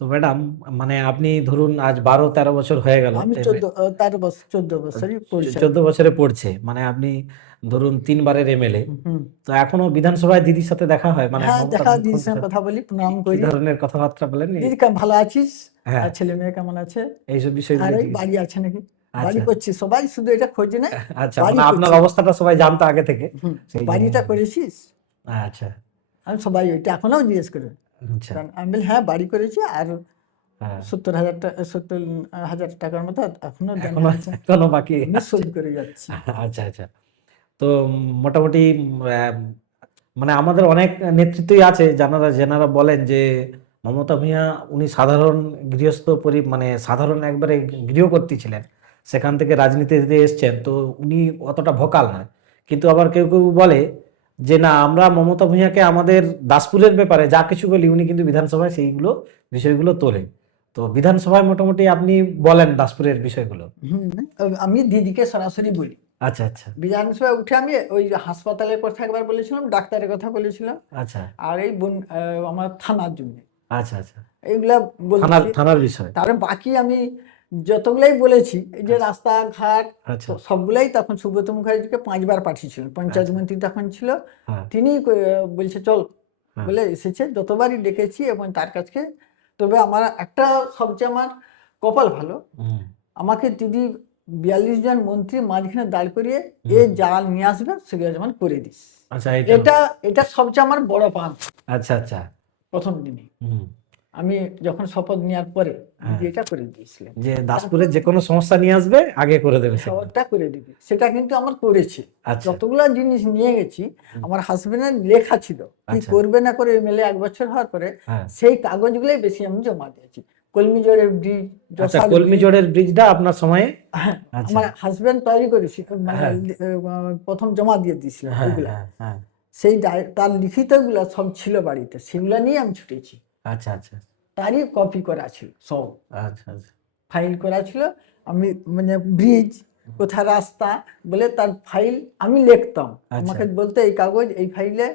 তো ম্যাডাম, মানে আপনি ধরুন আজ 12-13 বছর হয়ে গেল আমি এমএ, 13 বছর 14 বছরই পড়ছি আর 14 বছরে পড়ছে, মানে আপনি ধরুন 3বারের এমএলএ। হুম। তো এখনো বিধানসভায় দিদির সাথে দেখা হয়, মানে হ্যাঁ, মমতা দেখা, দিদির মুখ্যমন্ত্রীর সঙ্গে সাথে? কথা বলি, কি প্রণাম কি করি। ধরনের কথাবার্তা বলেন? দিদি ভালো আছিস, হ্যাঁ, আর ছেলে মেয়ে কেমন আছে, এইসব আর বিষয়গুলো ওই জিজ্ঞেস। বাড়ি আছে নাকি, বাড়ি আচ্ছা, করছি, সবাই শুধু এটা খোঁজ নেয়, আচ্ছা, বাড়ি মানে আপনার করছি। অবস্থাটা সবাই জানতো আগে থেকে, হুম, সেই জন্য। বাড়িটা করেছিস, আচ্ছা, আমি সবাই এটা এখনো জিজ্ঞেস করে। আচ্ছা, কারণ আমি বলি হ্যাঁ বাড়ি করেছি, আর হ্যাঁ, 70,000 টাকার মতো এখনো দেনা এখনো আছে, এখনো বাকি আমি আছে। শোধ করে যাচ্ছি। আচ্ছা, আচ্ছা। তো মোটামুটি মানে আমাদের অনেক নেতৃত্বই আছে যেনারা বলেন যে মমতা ভূঁইয়া উনি সাধারণ গৃহস্থ মানে সাধারণ একবারে গৃহকর্ত্রী ছিলেন, সেখান থেকে রাজনীতিতে এসছেন, তো উনি অতটা ভোকাল নয়। কিন্তু আবার কেউ কেউ বলে যে না, আমরা মমতা ভূঁইয়াকে আমাদের দাসপুরের ব্যাপারে যা কিছু বলি উনি কিন্তু বিধানসভায় সেইগুলো বিষয়গুলো তোলেন। তো বিধানসভায় মোটামুটি আপনি বলেন দাসপুরের বিষয়গুলো। হুম, আমি দিদিকে সরাসরি বলি। আচ্ছা, আচ্ছা, বিধানসভায় উঠে আমি ওই হাসপাতালের কথা একবার বলেছিলাম, ডাক্তারের কথা বলেছিলাম, আচ্ছা, আর এই আমার থানার জন্য আচ্ছা, আচ্ছা। এইগুলা থানার বলেছি। থানার বিষয়। তার বাকি আমি যতগুলাই বলেছি, এই যে আচ্ছা, রাস্তাঘাট, আচ্ছা, তো সবগুলাই তখন সুব্রত মুখার্জিকে 5বার পাঠিয়েছিলেন, পঞ্চায়েত আচ্ছা, মন্ত্রী তখন ছিল, হ্যাঁ, তিনি বলছে চল, হ্যাঁ, বলে এসেছে, যতবারই ডেকেছি এবং তার কাছে। তবে আমার একটা সবচেয়ে আমার কপাল ভালো, হুম, আমাকে দিদি 42 জন মন্ত্রী মাঝখানে দাঁড় করিয়ে এ হুম, জাল নিয়ে আসবে, সেগুলো যেমন করে দিস। আচ্ছা, এটা, এটা এটা সবচেয়ে আমার বড় পান। আচ্ছা, আচ্ছা, প্রথম দিনে হুম, আমি যখন শপথ নেওয়ার পরে দিদি হ্যাঁ, এটা করে দিয়েছিলেন। যে তারপর দাসপুরের যে কোনো সমস্যা নিয়ে আসবে আগে করে দেবে সেগুলো। শহরটা করে দিবি, সেটা কিন্তু আমার করেছে। আচ্ছা, যতগুলা জিনিস নিয়ে গেছি, হুম, আমার হাজবেন্ডের লেখা ছিল কি আচ্ছা, করবে না করে, এমএলএ 1 বছর হওয়ার পরে হ্যাঁ, সেই কাগজগুলোই বেশি আমি জমা দিয়েছি। কলমিজোড়ের ব্রিজ, আচ্ছা, যশার কলমি ব্রিজ, জোড়ের ব্রিজটা আপনার সময়ে। হ্যাঁ, আচ্ছা, আমার হাজবেন্ড তৈরি করেছি, মানে হ্যাঁ, প্রথম জমা দিয়ে দিয়েছিলেন হ্যাঁ, ওইগুলা। হ্যাঁ, হ্যাঁ, সেই তার লিখিতগুলা সব ছিল বাড়িতে, সেগুলা নিয়ে আমি ছুটেছি। আচ্ছা, আচ্ছা, তারই কপি করা ছিল সব, আচ্ছা, আচ্ছা, ফাইল করা ছিল। আমি মানে ব্রিজ কোথায় রাস্তা বলে তার ফাইল আমি লিখতাম, আচ্ছা, আমাকে বলতে এই কাগজ এই ফাইলে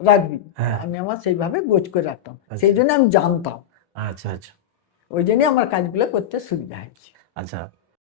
রাখবি, হ্যাঁ, আমি আমার সেইভাবে গোছ করে রাখতাম, সেই আচ্ছা, জন্য আমি জানতাম, আচ্ছা, আচ্ছা, ওই জন্যই আমার কাজগুলো করতে সুবিধা হয়েছে। আচ্ছা।